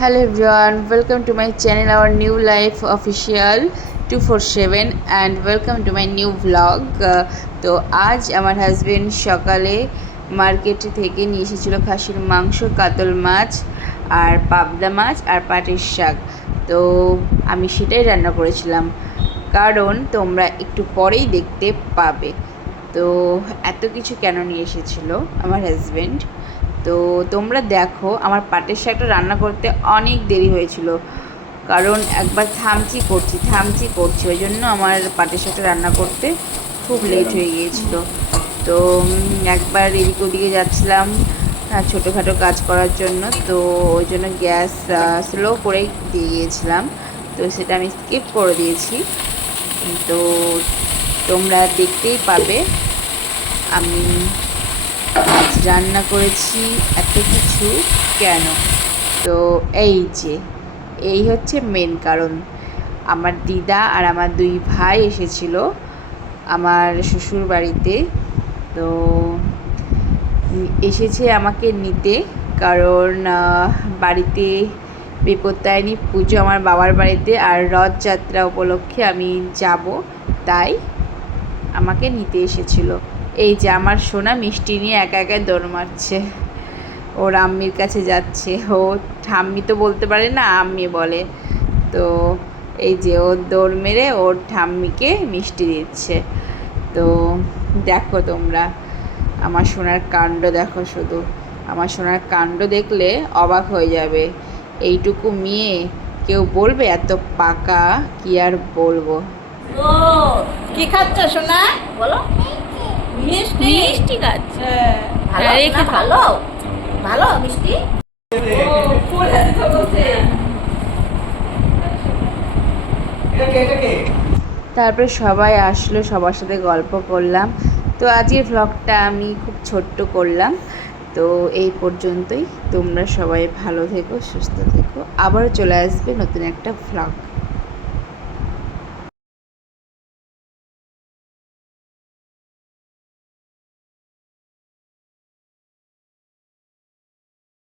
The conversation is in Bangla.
Hello everyone, welcome to my channel, our new life official 247 and welcome to my new vlog. তো আজ আমার হাজবেন্ড সকালে মার্কেট থেকে নিয়ে এসেছিল খাসির মাংস, কাতল মাছ আর পাবদা মাছ আর পাটের শাক। তো আমি সেটাই রান্না করেছিলাম, কারণ তোমরা একটু পরেই দেখতে পাবে। তো এত কিছু কেন নিয়ে এসেছিল আমার হাজবেন্ড, তো তোমরা দেখো। আমার পাটের শাকটা রান্না করতে অনেক দেরি হয়েছিল, কারণ একবার থামচি করছি, ওই জন্য আমার পাটের শাকটা রান্না করতে খুব লেট হয়ে গিয়েছিল। তো একবার এদিক ওদিকে যাচ্ছিলাম ছোটোখাটো কাজ করার জন্য, তো ওই জন্য গ্যাস স্লো করে দিয়ে গিয়েছিলাম, তো সেটা আমি স্কিপ করে দিয়েছি। তো তোমরা দেখতেই পাবে আমি আজ রান্না করেছি এত কিছু কেন। তো এই হচ্ছে মেন কারণ। আমার দিদা আর আমার দুই ভাই এসেছিল আমার শ্বশুর বাড়িতে। তো এসেছে আমাকে নিতে, কারণ বাড়িতে বিপত্তারিণী পুজো আমার বাবার বাড়িতে, আর রথযাত্রা উপলক্ষে আমি যাব, তাই আমাকে নিতে এসেছিল। এই যে আমার সোনা মিষ্টি নিয়ে একা একা দৌড় মারছে, ওর আম্মির কাছে যাচ্ছে। ও ঠাম্মি তো বলতে পারে না, আম্মি বলে। তো এই যে ও দৌড় মেরে ওর ঠাম্মিকে মিষ্টি দিচ্ছে। তো দেখো তোমরা আমার সোনার কাণ্ড দেখো, শুধু আমার সোনার কাণ্ড দেখলে অবাক হয়ে যাবে। এইটুকু মেয়ে কেউ বলবে এত পাকা, কি আর বলবো। ও কি খাচ্ছ সোনা বলো? মিষ্টি মিষ্টি খাচ্ছে। ভালো ভালো ভালো মিষ্টি। তারপরে সবাই আসলো, সবার সাথে গল্প করলাম। তো আজকের ভ্লগটা আমি খুব ছোট্ট করলাম। তো এই পর্যন্তই। তোমরা সবাই ভালো থেকো, সুস্থ থেকো। আবারও চলে আসবে নতুন একটা ভ্লগ।